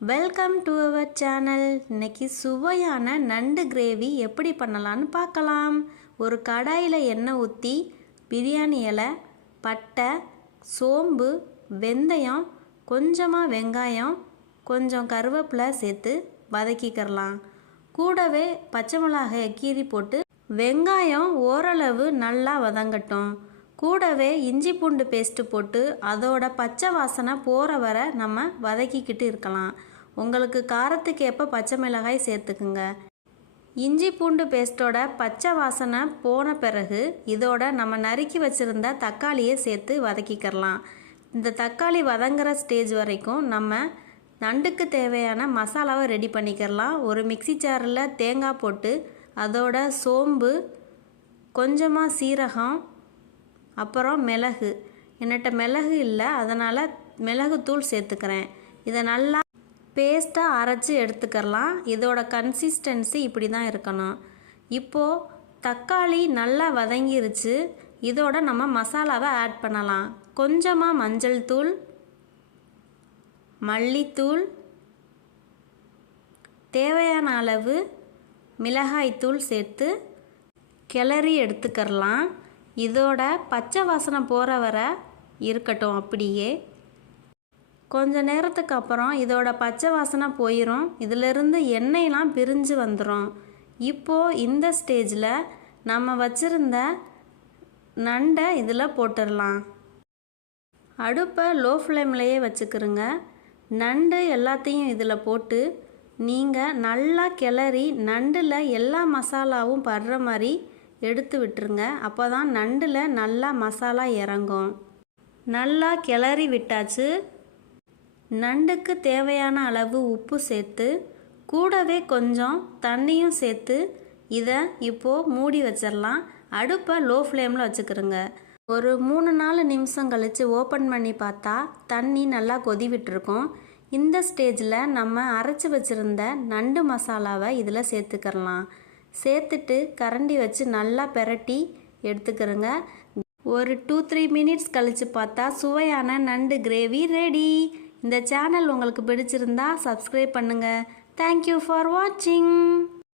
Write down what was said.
Welcome to our channel இன்னைக்கு சுவையான நண்டு கிரேவி எப்படி பண்ணலான்னு பார்க்கலாம். ஒரு கடாயில் எண்ணெய் ஊற்றி பிரியாணி இலை பட்டை சோம்பு வெந்தயம் கொஞ்சமாக வெங்காயம் கொஞ்சம் கருவேப்பிலை சேர்த்து வதக்கிக்கிறலாம் கூடவே பச்சை மிளகாயை கீறி போட்டு வெங்காயம் ஓரளவு நல்லா வதங்கட்டும். கூடவே இஞ்சி பூண்டு பேஸ்ட்டு போட்டு அதோட பச்சை வாசனை போகிற வரை நம்ம வதக்கிக்கிட்டு இருக்கலாம். உங்களுக்கு காரத்துக்கு ஏற்ப பச்சை மிளகாய் சேர்த்துக்குங்க. இஞ்சி பூண்டு பேஸ்ட்டோட பச்சை வாசனை போன பிறகு இதோட நம்ம நறுக்கி வச்சுருந்த தக்காளியை சேர்த்து வதக்கிக்கிறலாம் இந்த தக்காளி வதங்குற ஸ்டேஜ் வரைக்கும் நம்ம நண்டுக்கு தேவையான மசாலாவை ரெடி பண்ணிக்கிறலாம் ஒரு மிக்ஸி ஜாரில் தேங்காய் போட்டு அதோட சோம்பு கொஞ்சமாக சீரகம் அப்புறம் மிளகு. என்கிட்ட மிளகு இல்லை அதனால் மிளகுத்தூள் சேர்த்துக்கிறேன். இதை நல்லா பேஸ்ட்டாக அரைச்சி எடுத்துக்கிறலாம். இதோட கன்சிஸ்டன்சி இப்படி தான் இருக்கணும். இப்போது தக்காளி நல்லா வதங்கிருச்சு. இதோட நம்ம மசாலாவை ஆட் பண்ணலாம். கொஞ்சமாக மஞ்சள் தூள் மல்லித்தூள் தேவையான அளவு மிளகாய்த்தூள் சேர்த்து கிளறி எடுத்துக்கிறலாம். இதோட பச்சை வாசனை போகிற வர இருக்கட்டும் அப்படியே. கொஞ்ச நேரத்துக்கு அப்புறம் இதோட பச்சை வாசனை போயிடும் இதிலிருந்து எண்ணெயெலாம் பிரிஞ்சு வந்துடும் இப்போது இந்த ஸ்டேஜில் நம்ம வச்சுருந்த நண்டை இதில் போட்டுடலாம். அடுப்பை லோ ஃப்ளேம்லேயே வச்சுக்கிறோங்க நண்டு எல்லாத்தையும் இதில் போட்டு நீங்கள் நல்லா கிளறி நண்டில் எல்லா மசாலாவும் படுற மாதிரி எடுத்து விட்டுருங்க. அப்போ தான் நண்டில் நல்லா மசாலா இறங்கும். நல்லா கிளறி விட்டாச்சு. நண்டுக்கு தேவையான அளவு உப்பு சேர்த்து கூடவே கொஞ்சம் தண்ணியும் சேர்த்து இதை இப்போது மூடி வச்சிடலாம் அடுப்பை லோ ஃப்ளேமில் வச்சுக்கிறோங்க ஒரு மூணு நாலு நிமிஷம் கழித்து ஓப்பன் பண்ணி பார்த்தா தண்ணி நல்லா கொதி விட்டுருக்கும். இந்த ஸ்டேஜில் நம்ம அரைச்சி வச்சுருந்த நண்டு மசாலாவை இதில் சேர்த்துக்கிறலாம். சேர்த்துட்டு கரண்டி வச்சு நல்லா பெரட்டி எடுத்துக்கிறோங்க. ஒரு டூ த்ரீ மினிட்ஸ் கழித்து பார்த்தா சுவையான நண்டு கிரேவி ரெடி இந்த சேனல் உங்களுக்கு பிடிச்சிருந்தா சப்ஸ்கிரைப் பண்ணுங்கள் தேங்க்யூ ஃபார் வாட்சிங்